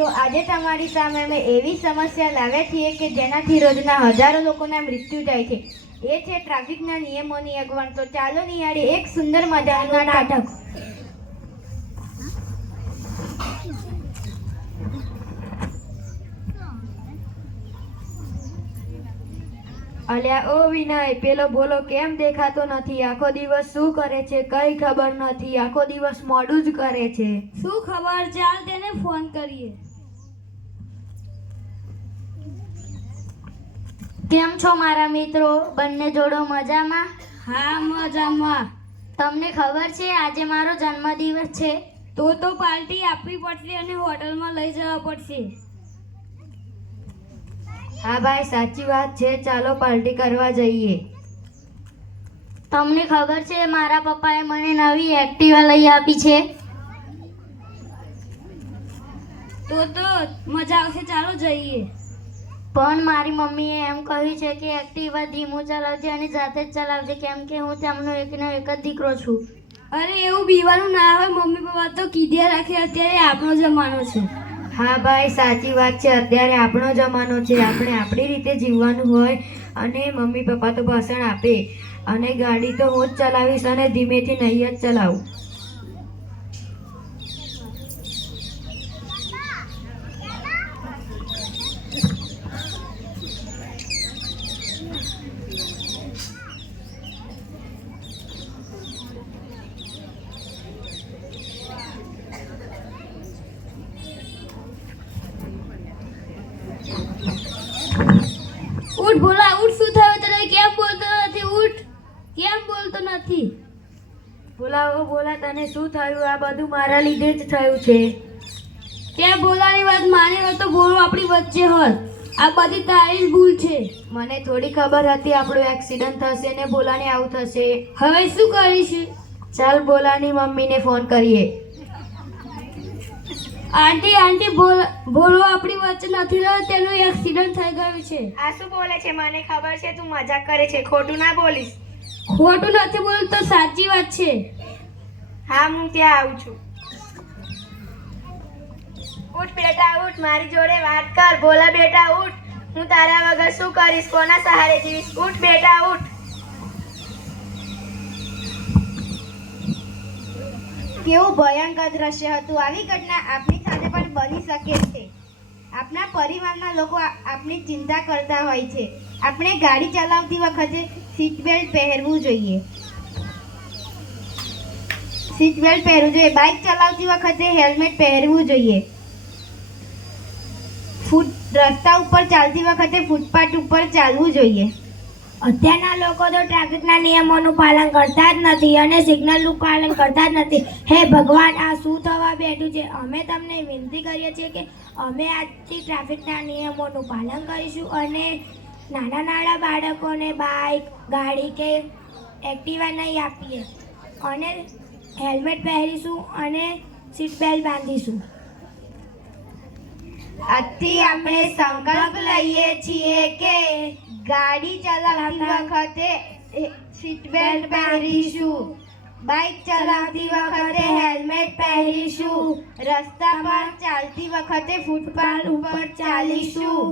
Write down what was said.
તો આજે તમારી સામે અમે એવી સમસ્યા લાવ્યા છીએ કે જેનાથી રોજના હજારો લોકોના મૃત્યુ જાય છે. એ છે ટ્રાફિકના નિયમોની અગવડ. તો ચાલો નિહાળીએ એક સુંદર મજાનું નાટક. અલ્યા ઓ વિનય, પેલો બોલો કેમ દેખાતો નથી? આખો દિવસ શું કરે છે કઈ ખબર નથી. આખો દિવસ મોડું જ કરે છે. શું ખબર, ચાલ તેને ફોન કરીએ. કેમ છો મારા મિત્રો? બંને જોડો મજામાં? હા, મજામાં. તમને ખબર છે આજે મારો જન્મદિવસ છે? તો પાર્ટી આપવી પડશે અને હોટલમાં લઈ જવા પડશે. હા ભાઈ, સાચી વાત છે. ચાલો પાર્ટી કરવા જઈએ. તમને ખબર છે મારા પપ્પાએ મને નવી એક્ટિવા લઈ આપી છે. તો મજા આવશે, ચાલો જઈએ. પણ મારી મમ્મીએ એમ કહ્યું છે કે એક્ટિવા ધીમું ચલાવજે અને જાતે જ ચલાવજે, કેમ કે હું તેમનો એકનો એક જ દીકરો છું. અરે એવું બીવાનું ના આવે, મમ્મી પપ્પા તો કીધે રાખે. અત્યારે આપણો જમાનો છે. હા ભાઈ, સાચી વાત છે. અત્યારે આપણો જમાનો છે. આપણે આપણી રીતે જીવવાનું હોય અને મમ્મી પપ્પા તો ભાષણ આપે અને ગાડી તો હું જ ચલાવીશ અને ધીમેથી નહીં જ ચલાવું. ઉઠ ભોલા, ઉઠ. શું થયું તને? કેમ બોલતો નથી? ઉઠ, કેમ બોલતો નથી? બોલા તને શું થયું? આ બધું મારા લીધે જ થયું છે. તે ભોલાની વાત માની હોત તો ભોલો આપણી વચ્ચે હોત. આ બધી તારી જ ભૂલ છે. મને થોડી ખબર હતી આપણું એક્સિડન્ટ થશે ને બોલાને આવું થશે. હવે શું કરીશું? ચાલ બોલાની મમ્મીને ફોન કરીએ. આંટી, ભોલો આપણી વચ્ચે નથી રહ્યો, તેનું એક્સિડન્ટ થઈ ગયું છે. આ શું બોલે છે? મને ખબર છે તું મજાક કરે છે. ખોટું ના બોલીશ. ખોટું નથી બોલતો, સાચી વાત છે. હા, હું ત્યાં આવું છું. ઉઠ બેટા ઉઠ, મારી જોડે વાત કર. બોલા બેટા ઉઠ. હું તારા વગર શું કરીશ? કોના સહારે જીવીશ? ઉઠ બેટા ઉઠ. કેવું ભયંકર દ્રશ્ય હતું. આવી ઘટના આપણી સાથે પણ બની શકે છે. આપણા પરિવારના લોકો આપણી ચિંતા કરતા હોય છે. આપણે ગાડી ચલાવતી વખતે સીટ બેલ્ટ પહેરવું જોઈએ. બાઇક ચલાવતી વખતે હેલ્મેટ પહેરવું જોઈએ. રસ્તા ઉપર ચાલતી વખતે ફૂટપાથ ઉપર ચાલવું જોઈએ. અત્યારના લોકો તો ટ્રાફિકના નિયમોનું પાલન કરતા જ નથી અને સિગ્નલનું પાલન કરતા જ નથી. હે ભગવાન, આ શું થવા બેઠું છે? અમે તમને વિનંતી કરીએ છીએ કે અમે આજથી ટ્રાફિકના નિયમોનું પાલન કરીશું અને નાના બાળકોને બાઇક, ગાડી કે એક્ટિવા નહીં આપીએ અને હેલ્મેટ પહેરીશું અને સીટ બેલ્ટ બાંધીશું. આજથી આપણે સંકલ્પ લઈએ છીએ કે ગાડી ચલાવતી વખતે સીટ બેલ્ટ પહેરીશું, બાઇક ચલાવતી વખતે હેલ્મેટ પહેરીશું, રસ્તા પર ચાલતી વખતે ફૂટપાથ ઉપર ચાલીશું.